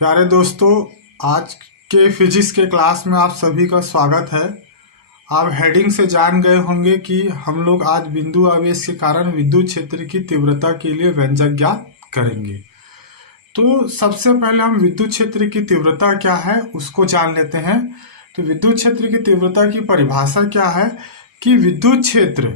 प्यारे दोस्तों, आज के फिजिक्स के क्लास में आप सभी का स्वागत है। आप हेडिंग से जान गए होंगे कि हम लोग आज बिंदु आवेश के कारण विद्युत क्षेत्र की तीव्रता के लिए व्यंजक ज्ञात करेंगे। तो सबसे पहले हम विद्युत क्षेत्र की तीव्रता क्या है उसको जान लेते हैं। तो विद्युत क्षेत्र की तीव्रता की परिभाषा क्या है कि विद्युत क्षेत्र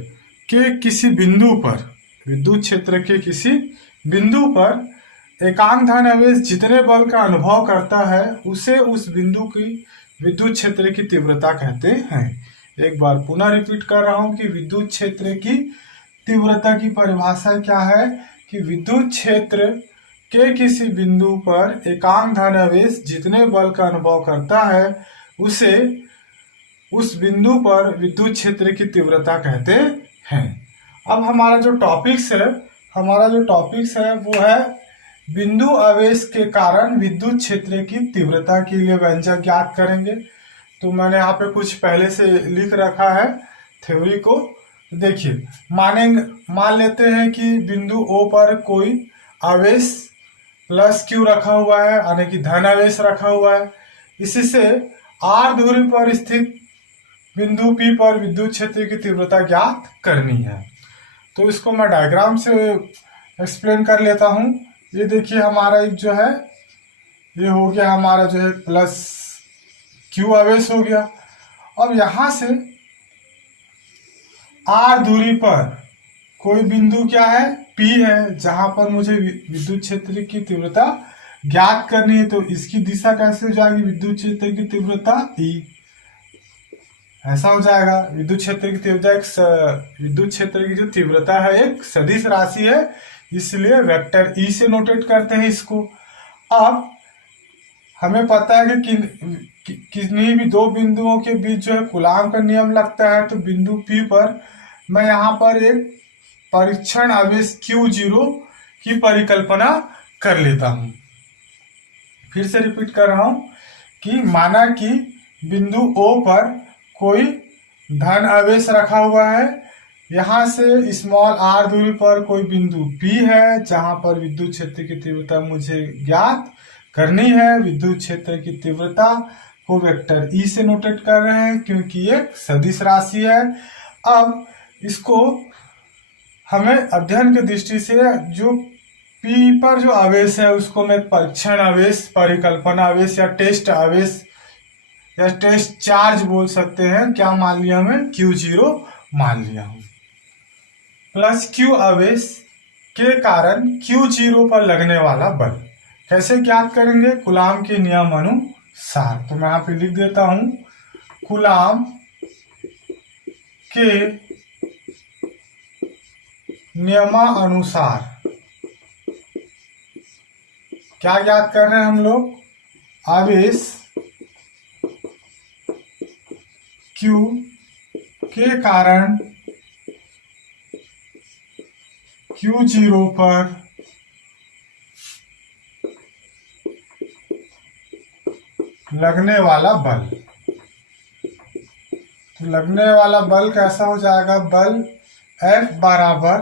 के किसी बिंदु पर विद्युत क्षेत्र के किसी बिंदु पर एकांक धन आवेश जितने बल का अनुभव करता है उसे उस बिंदु की विद्युत क्षेत्र की तीव्रता कहते हैं। एक बार पुनः रिपीट कर रहा हूं कि विद्युत क्षेत्र की तीव्रता की परिभाषा क्या है कि विद्युत क्षेत्र के किसी बिंदु पर एकांक धन आवेश जितने बल का अनुभव करता है उसे उस बिंदु पर विद्युत क्षेत्र की तीव्रता कहते हैं। अब हमारा जो टॉपिक्स है वो है बिंदु आवेश के कारण विद्युत क्षेत्र की तीव्रता के लिए व्यंजक ज्ञात करेंगे। तो मैंने यहाँ पे कुछ पहले से लिख रखा है थ्योरी को। देखिए, मान लेते हैं कि बिंदु O पर कोई आवेश प्लस Q रखा हुआ है, यानी कि धन आवेश रखा हुआ है। इसी से R दूरी पर स्थित बिंदु P पर विद्युत क्षेत्र की तीव्रता ज्ञात करनी है। तो इसको मैं डायग्राम से एक्सप्लेन कर लेता हूं। ये देखिए, हमारा एक जो है ये हो गया, हमारा जो है प्लस Q आवेश हो गया। अब यहां से R दूरी पर कोई बिंदु क्या है, P है, जहां पर मुझे विद्युत क्षेत्र की तीव्रता ज्ञात करनी है। तो इसकी दिशा कैसे हो जाएगी, विद्युत क्षेत्र की तीव्रता E ऐसा हो जाएगा। विद्युत क्षेत्र की जो तीव्रता है एक सदिश राशि है, इसलिए वेक्टर ई से नोटेट करते हैं इसको। अब हमें पता है कि किन्हीं भी दो बिंदुओं के बीच जो है कूलाम का नियम लगता है। तो बिंदु P पर मैं यहाँ पर एक परीक्षण आवेश Q0 की परिकल्पना कर लेता हूं। फिर से रिपीट कर रहा हूं कि माना कि बिंदु O पर कोई धन आवेश रखा हुआ है। यहां से स्मॉल r दूरी पर कोई बिंदु P है, जहां पर विद्युत क्षेत्र की तीव्रता मुझे ज्ञात करनी है। विद्युत क्षेत्र की तीव्रता को वेक्टर E से नोटेट कर रहे हैं क्योंकि ये सदिश राशि है। अब इसको हमें अध्ययन की दृष्टि से जो P पर जो आवेश है उसको मैं परीक्षण आवेश, परिकल्पना आवेश या टेस्ट आवेश या टेस्ट चार्ज बोल सकते हैं। क्या मान लिया, हमें Q0 मान लिया हूं। प्लस Q आवेश के कारण Q0 पर लगने वाला बल कैसे ज्ञात करेंगे, कूलाम के नियम अनुसार। तो मैं यहां पे लिख देता हूं, कूलाम के नियमानुसार क्या ज्ञात कर रहे हैं हम लोग, आवेश Q के कारण Q0 पर लगने वाला बल। तो लगने वाला बल कैसा हो जाएगा, बल F बराबर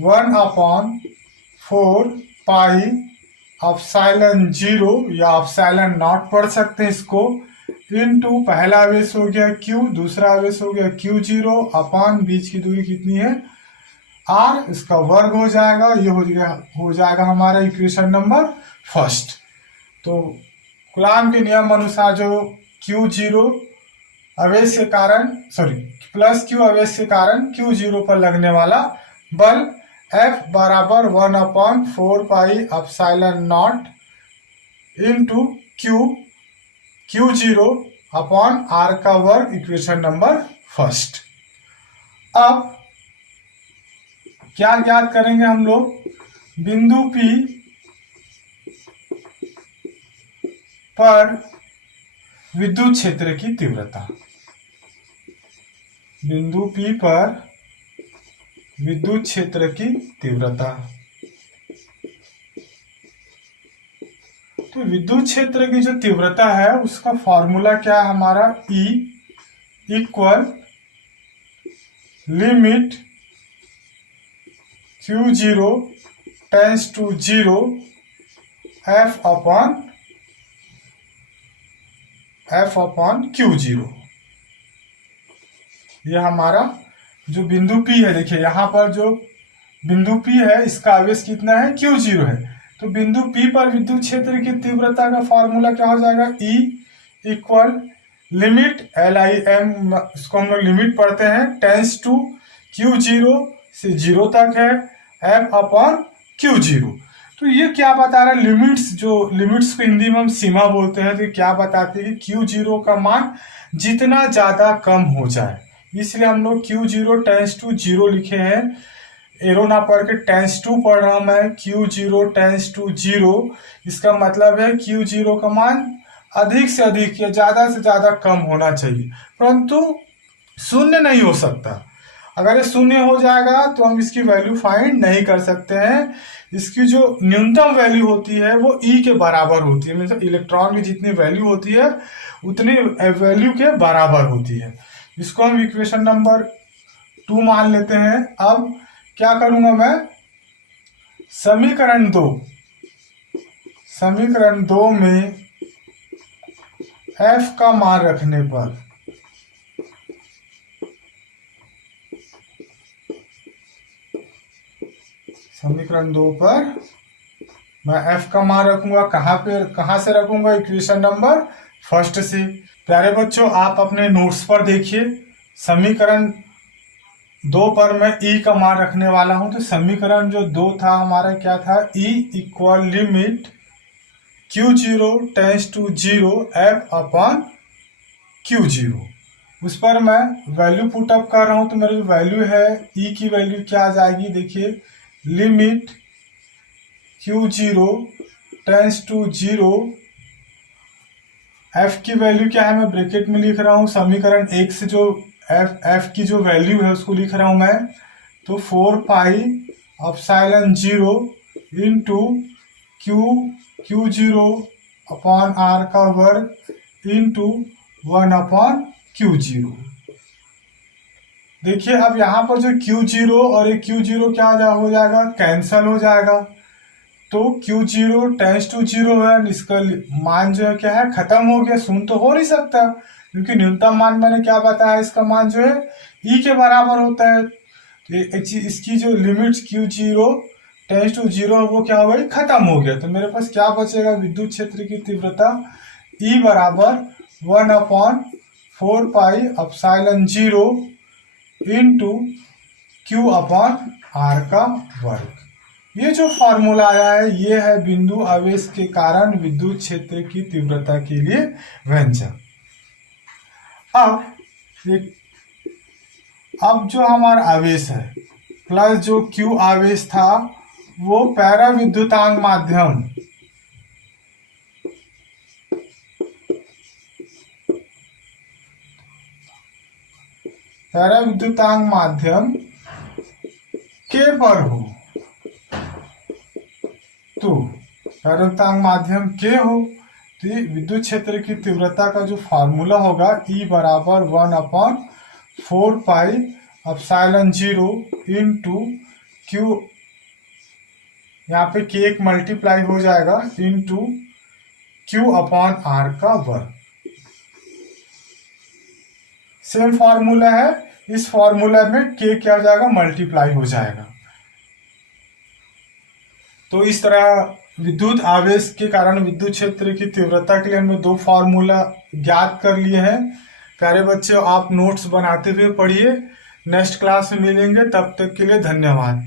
1/4 पाई एप्सिलॉन 0 या एप्सिलॉन नॉट पढ़ सकते हैं इसको, इनटू पहला आवेश हो गया Q, दूसरा आवेश हो गया Q0 अपॉन बीच की दूरी कितनी है R, इसका वर्ग हो जाएगा। ये हो जाएगा हमारा इक्वेशन नंबर फर्स्ट। तो कूलाम के नियम अनुसार जो Q0 आवेश के कारण प्लस Q आवेश के कारण Q0 पर लगने वाला बल F बराबर 1/4 pi epsilon not into Q0 upon R का वर्ग, इक्वेशन नंबर फर्स्ट। अब क्या ज्ञात करेंगे हम लोग, बिंदु P पर विद्युत क्षेत्र की तीव्रता। बिंदु P पर विद्युत क्षेत्र की तीव्रता। तो विद्युत क्षेत्र की जो तीव्रता है उसका फॉर्मूला क्या है हमारा, E equal limit Q0 tends to 0 F upon Q zero. ये हमारा जो बिंदु P है, देखिए यहाँ पर जो बिंदु P है इसका आवेश कितना है, क्यू जीरो है। तो बिंदु P पर विद्युत क्षेत्र की तीव्रता का फॉर्मूला क्या हो जाएगा, E इक्वल लिमिट LIM, इसको हम लोग लिमिट पढ़ते हैं, टेंस टू क्यू जीरो से जीरो तक है, F अपॉन क्यू जीरो। तो ये क्या बता रहा है, लिमिट्स, जो लिमिट्स को हिंदी में हम सीमा बोलते हैं, तो क्या बताते हैं कि क्यू जीरो का मान जितना ज्यादा कम हो जाए, इसलिए हम लोग Q zero tends to zero लिखे हैं। एरो ना पढ़ के टेंस टू पढ़ रहा हूं मैं, Q zero tends to zero, इसका मतलब है क्यू जीरो का मान अधिक से अधिक या ज्यादा से ज्यादा कम होना चाहिए, परंतु शून्य नहीं हो सकता। अगर ये शून्य हो जाएगा तो हम इसकी वैल्यू फाइंड नहीं कर सकते हैं। इसकी जो न्यूनतम वैल्यू होती है वो E के बराबर होती है, मतलब इलेक्ट्रॉन की जितनी वैल्यू होती है उतनी वैल्यू के बराबर होती है। इसको हम इक्वेशन नंबर 2 मान लेते हैं। अब क्या करूंगा मैं, समीकरण 2 में F का मान रखने पर समीकरण 2 पर मैं F का मान रखूंगा, कहां से रखूंगा, इक्वेशन नंबर 1 से। प्यारे बच्चों, आप अपने नोट्स पर देखिए, समीकरण 2 पर मैं E का मान रखने वाला हूं। तो समीकरण जो 2 था हमारा क्या था, E equal limit Q zero tends to zero F upon Q zero. उस पर मैं वैल्यू पुट अप कर रहा हूं, तो मेरी वैल्यू है, E की वैल्यू क्या आ जाएगी, देखिए, limit Q zero tends to zero, F की वैल्यू क्या है, मैं ब्रैकेट में लिख रहा हूं, समीकरण 1 से जो F की जो वैल्यू है उसको लिख रहा हूं मैं, तो 4 pi epsilon zero into Q zero upon R का वर्ग इंटू 1 अपॉन क्यू जीरो। देखिए अब यहाँ पर जो क्यू जीरो और ये क्यू जीरो क्या हो जाएगा, कैंसल हो जाएगा। तो Q zero tends to zero है, इसका मान जो है क्या है, खत्म हो गया, शून्य तो हो नहीं सकता, क्योंकि न्यूनतम मान मैंने क्या बताया, इसका मान जो है E के बराबर होता है। तो इसकी जो limit Q zero tends to zero वो क्या हो गई, खत्म हो गया। तो मेरे पास क्या बचेगा, विद्युत क्षेत्र की तीव्रता E बराबर 1 upon 4 pi epsilon zero into Q upon R का वर्ग। ये जो फॉर्मूला आया है ये है बिंदु आवेश के कारण विद्युत क्षेत्र की तीव्रता के लिए व्यंजक। अब जो हमारा आवेश है प्लस जो क्यू आवेश था वो पैराविद्युतांक माध्यम के पर हो, तो पैराविद्युतांक माध्यम के हो तो विद्युत क्षेत्र की तीव्रता का जो फॉर्मूला होगा E बराबर 1 upon 4 pi epsilon zero into Q, यहाँ पे के एक मल्टीप्लाई हो जाएगा इंटू क्यू अपॉन R का वर्ग। सेम फॉर्मूला है, इस फॉर्मूला में के क्या हो जाएगा, मल्टीप्लाई हो जाएगा। तो इस तरह विद्युत आवेश के कारण विद्युत क्षेत्र की तीव्रता के लिए हमने 2 फॉर्मूला ज्ञात कर लिए हैं। प्यारे बच्चे, आप नोट्स बनाते हुए पढ़िए, नेक्स्ट क्लास में मिलेंगे, तब तक के लिए धन्यवाद।